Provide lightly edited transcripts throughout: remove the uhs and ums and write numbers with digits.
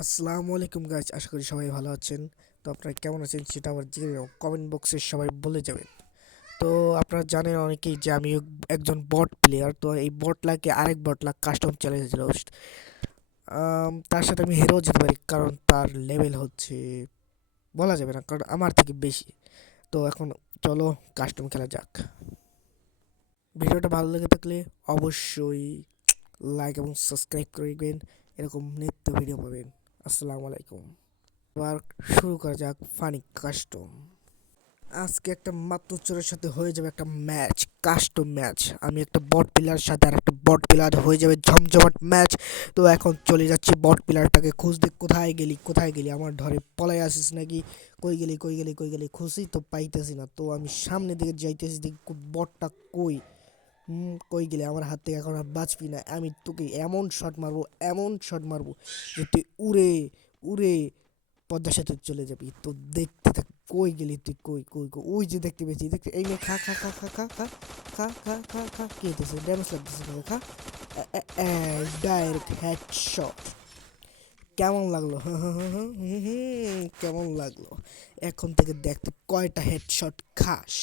আসসালামু আলাইকুম গাইস, আশা করি সবাই ভালো আছেন। তো আপনারা কেমন আছেন সেটা আবার কমেন্ট বক্সে সবাই বলে যাবেন। তো আপনারা জানেন অনেকেই যে আমি একজন বট প্লেয়ার। তো এই বট লাগে আরেক বট লাগ কাস্টম চ্যালেঞ্জ ছিল। তার সাথে আমি হেরেও যেতে পারি, কারণ তার লেভেল হচ্ছে বলা যাবে না, কারণ আমার থেকে বেশি। তো এখন চলো কাস্টম খেলা যাক। ভিডিওটা ভালো লেগে থাকলে অবশ্যই লাইক এবং সাবস্ক্রাইব করে দিবেন, এরকম নিত্য ভিডিও পাবেন। আসসালামু আলাইকুম। এবার শুরু করা যাক ফানি কাস্টম। আজকে একটা মাত্র সাথে হয়ে যাবে একটা ম্যাচ, কাস্টম ম্যাচ। আমি একটা বট প্লেয়ার সাথে আর একটা বট প্লেয়ার হয়ে যাবে ঝমঝমাট ম্যাচ। তো এখন চলে যাচ্ছি বট প্লেয়ারটাকে খুঁজতে। কোথায় গেলি, কোথায় গেলি, আমার ধরে পলাই আসিস নাকি? কই গেলি, কই গেলি, কই গেলি? খুঁজি তো পাইতেছি না। তো আমি সামনের দিকে যাইতেছি, দেখি বটটা কই। কই গেলে? আমার হাত থেকে এখন আর বাঁচবি না। আমি তোকে এমন শট মারবো, এমন শট মারবো যে তুই উড়ে উড়ে পদ্মা সেতু চলে যাবি। তো দেখতে থাক। কই গেলি তুই? কই কই কই? ওই যে দেখতে পেয়েছি, দেখতে। এই নে, খা খা খা খা খা খা খা খা খা খা। কি হইতেছে? ড্যামেজ লাগতেছে না? খা। Direct headshot. কেমন লাগলো? কেমন লাগলো? এখন থেকে দেখ তুই কয়টা হেডশট খাস।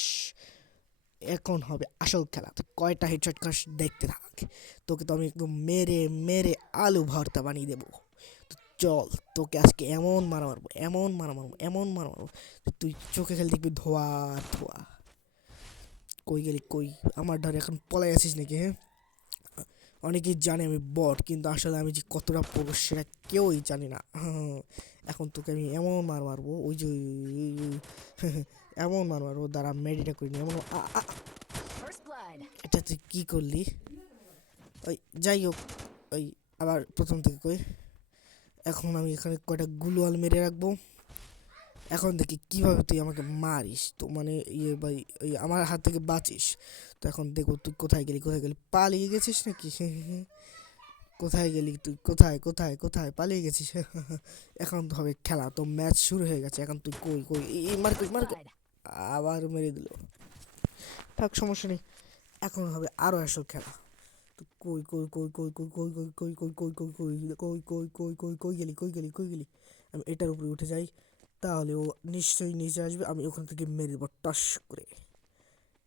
এখন হবে আসল খেলা। তুই কয়টা হেডশট খাস দেখতে থাক। তোকে তো আমি একদম মেরে মেরে আলু ভর্তা বানিয়ে দেবো। চল, তোকে আজকে এমন মারা মারবো, এমন মারা মারবো, এমন মারা মারবো, তুই চোখে খেলে দেখবি ধোয়া ধোয়া। কই গেলি, কই? আমার ধরে এখন পলাই আছিস নাকি? হ্যাঁ, অনেকেই জানে আমি বট, কিন্তু আসলে আমি যে কতটা পুরুষ সেটা কেউই জানি না। এখন তোকে আমি এমন মার মারবো, ওই যে এমন মার মারবো, দাঁড়া মেডিটা করিনি এমন এটা তুই কি করলি? ওই যাই হোক, ওই আবার প্রথম থেকে কই। এখন আমি এখানে কয়টা গুলোয়াল মেরে রাখবো। এখন দেখি কিভাবে তুই আমাকে মারিস। তো মানে ভাই, আমার হাত থেকে বাঁচিস। তো এখন দেখবো তুই কোথায় গেলি, কোথায় গেলি? পালিয়ে গেছিস নাকি? কোথায় গেলি তুই? কোথায় কোথায় কোথায় পালিয়ে গেছিস? এখন তো হবে খেলা। তো ম্যাচ শুরু হয়ে গেছে। এখন তুই কই কই? মার কই, মার কই। আবার মেরে দিল। থাক, সমস্যা নেই। এখন হবে আরো আসল খেলা। তো কই কই কই কই কই কই কই কই কই কই কই কই কই কই কই কই কই গেলি, কই গেলি, কই গেলি? আমি এটার উপরে উঠে যাই, তাহলে ও নিশ্চয়ই নিচে আসবে। আমি ওখান থেকে মেরে দেবো টস করে।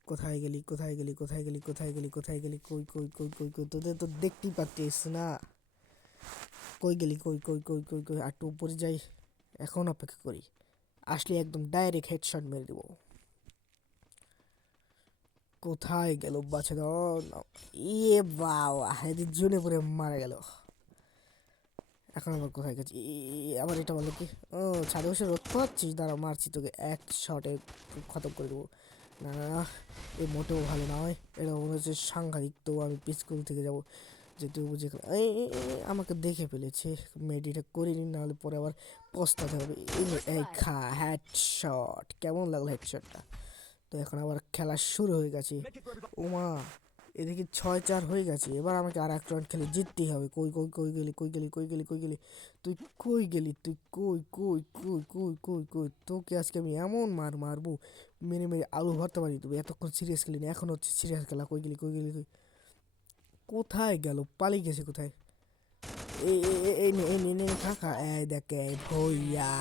কোথায় গেলি, কোথায় গেলি, কোথায় গেলি, কোথায় গেলি, কোথায় গেলি? কই কই কই কই কই? তোদের তো দেখতেই পাচ্ছিস না। কই গেলি, কই কই কই কই কই? আর একটু উপরে যাই, এখন অপেক্ষা করি। আসলে একদম ডাইরেক্ট হেডশট মেরে দেবো। কোথায় গেল বাছা? বাবা, এদিক জুনে পরে মারা গেল। এখন আবার কোথায় গেছি? আবার এটা বলো কি? ও, ছাদে বসে রোদ পাচ্ছিস? দাঁড়া, মারছি তোকে এক শটে, খতম করে দেবো। না না না, এ মোটেও ভালো নয়। এটা মনে হচ্ছে সাংঘাতিক। তো আমি স্কুল থেকে যাবো, যেহেতু বুঝে আমাকে দেখে ফেলেছে। মেডিটা করিনি, নাহলে পরে আবার পস্তাতে হবে। এই খা হেডশট। কেমন লাগলো হেডশটটা? তো এখন আবার খেলা শুরু হয়ে গেছে। ওমা, এদিকে 6-4 হয়ে গেছে। এবার আমাকে আর এক রাউন্ড খেলে জিততেই হবে। কই কই কই গেলি, কই গেলি, কই গেলি, কই গেলি? তুই কই গেলি? তুই কই কই কই কই কই কই? তোকে আজকে আমি এমন মারবো, মেরে মেরে আলু ভর্তা বানিয়ে দেবো। এতক্ষণ সিরিয়াস খেলি না, এখন হচ্ছে সিরিয়াস খেলা। কই গেলি, কই গেলি, কই? কোথায় গেল? পালিয়ে গেছে কোথায়? এই নে, খা খা। এই দেখ, ভইয়া।